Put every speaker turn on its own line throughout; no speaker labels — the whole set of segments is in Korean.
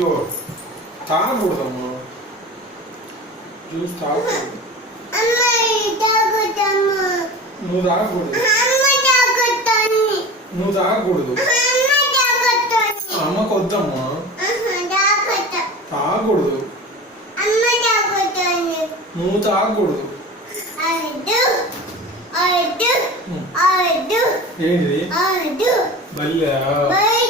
이거 다 먹었잖아. 주스 엄마,
이다먹었잖아너다 엄마, 다 먹었잖아.
너다 먹었잖 엄마, 다먹었잖 엄마, 걷잖아.
엄마, 다 먹었잖아.
다먹었 엄마,
다 먹었잖아.
너다 먹었잖아.
아이도, 아이도, 네들이아리야멀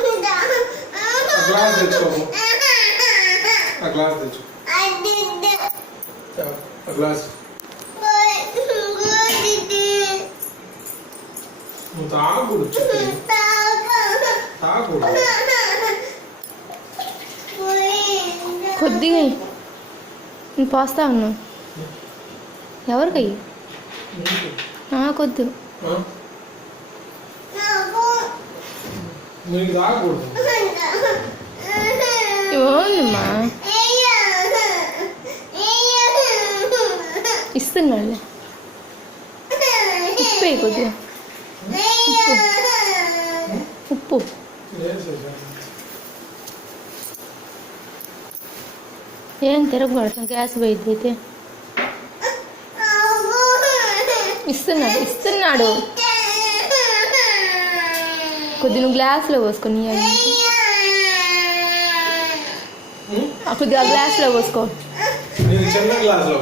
A Glasda, a favor. A Glasda. Tá. A Glasda. Não tá água?
Tá
água. Tá água?
Cuidado. Não posso estar, não. É hora que Ah, quanto?
Não,
vou.
Não, água? Não,
is ಉಪ್ಪು ಉಪ್ಪು ಏನ್ ತಿರ ಗ್ಯಾಸ್ ಬೈತೆ ಇವು glass Posco ನೀವು కొద్దిగా గ్లాస్ లో పోసుకో
చిన్న గ్లాస్ లో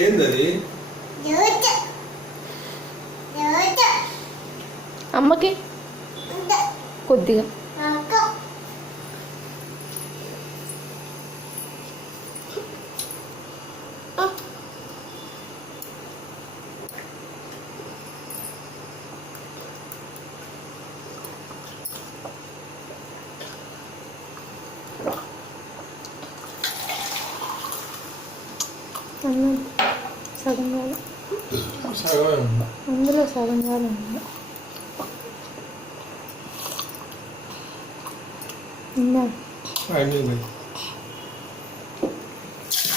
ఏంది
అమ్మకి కొద్దిగా 안녕 사금 야
사금
안 그래 사금 야는 안녕
안녕